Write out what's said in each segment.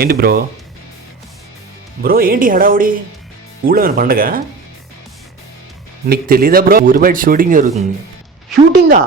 ఏంటి bro bro ఏంటి హడావుడి? ఊళ్ళో ఏమైనా పండగ? నీకు తెలీదా బ్రో, ఊరి బయట షూటింగ్ జరుగుతుంది. షూటింగా?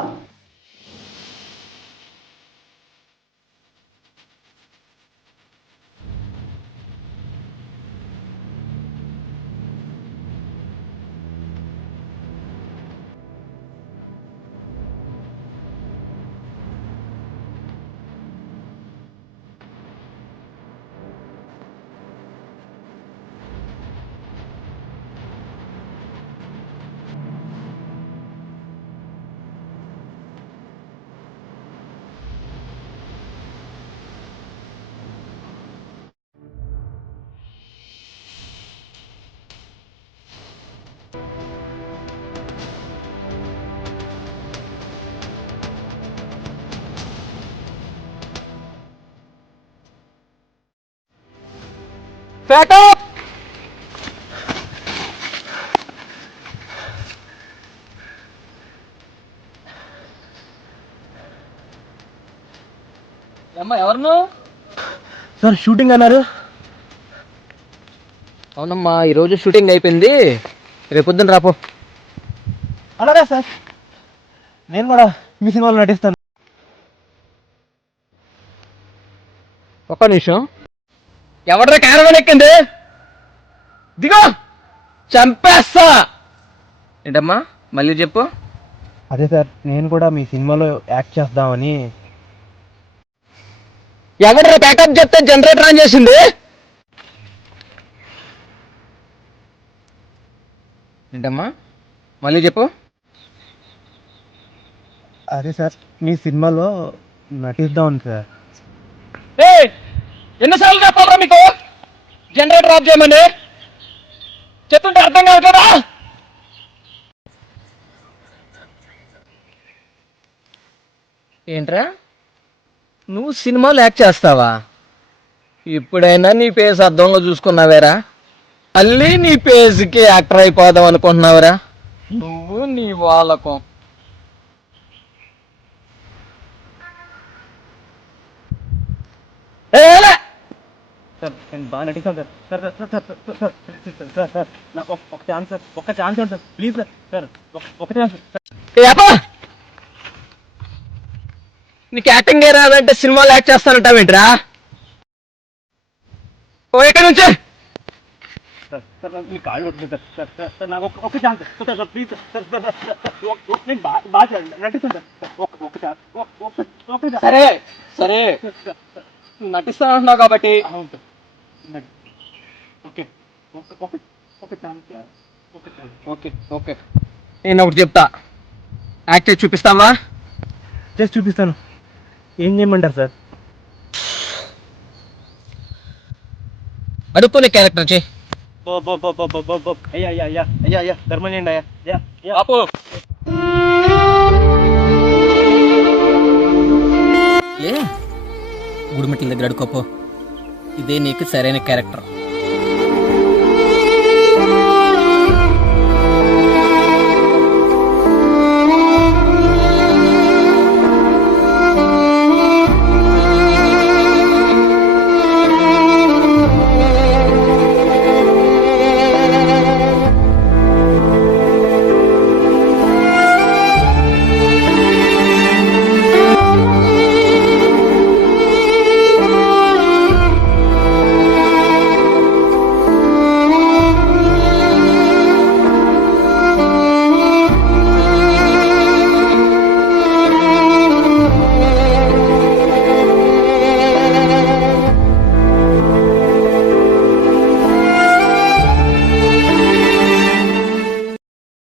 అమ్మా ఎవరు? సార్ షూటింగ్ అన్నారు. అవునమ్మా, ఈరోజు షూటింగ్ అయిపోయింది, రేపొద్దున రాపో. అలాగే సార్, నేను కూడా మీ సినిమాలో నటిస్తాను. ఒక్క నిమిషం. ఎవడ్రా క్యారవాన్ ఎక్కింది? దిగో, చంపేస్తా. ఏంటమ్మా మళ్ళీ చెప్పు. అదే సార్, నేను కూడా మీ సినిమాలో యాక్ట్ చేద్దామని. ఎవడ్రా ప్యాకప్ చెప్తే జనరేటర్ ఆన్ చేసింది? ఏంటమ్మా మళ్ళీ చెప్పు. అదే సార్, మీ సినిమాలో నటిద్దామని సార్. ఎన్నిసార్లు చెప్పాలరా మీకు జనరేటర్ ఆఫ్ చేయమని? చెప్తుంటే అర్థం కాదు కదా. ఏంట్రా, నువ్వు సినిమాలో యాక్ట్ చేస్తావా? ఇప్పుడైనా నీ ఫేస్ అద్దంలో చూసుకున్నావేరా? మళ్ళీ నీ ఫేస్కి యాక్టర్ అయిపోదాం అనుకుంటున్నావురా? నువ్వు నీ వాళ్ళకం. సార్ నేను బాగా నటిస్తాను sir. Sir sir sir sir sir sir sir sir నాకు ఒక ఛాన్స్ సార్, ఒక chance sir, please sir. Sir ఒక ఛాన్స్. నీకు యాక్టింగ్ రాదంటే సినిమాలో యాక్ట్ చేస్తానంటావేంట్రా? ఓ ఎక్కడి నుంచి? సార్ సార్ మీ కాళ్ళు కొట్టుకుంది సార్. సార్ సార్ సార్ నాకు ఒక chance sir. Sir sir please sir. Sir sir నేను బాగా నటిస్తాను సార్. ఒక ఛాన్స్, ఒక ఛాన్స్. సరే సరే, నటిస్తానంటున్నావు కాబట్టి అవును సార్. ఓకే ఒక ఛాన్స్, ఒక ఛాన్స్. ఓకే ఓకే, నేను ఒకటి చెప్తా, యాక్ట్ చేసి చూపిస్తావా? చేసి చూపిస్తాను. ఏం చేయమంటారు సార్? అడుపునే క్యారెక్టర్ చేయి. అయ్యా అయ్యా అయ్యా అయ్యా అయ్యా ధర్మం చేయండి అయ్యా. అయ్యా ఆపు. ఏ గుడిమెట్ల దగ్గర అడుకోపో, ఇదే నీకు సరైన క్యారెక్టర్.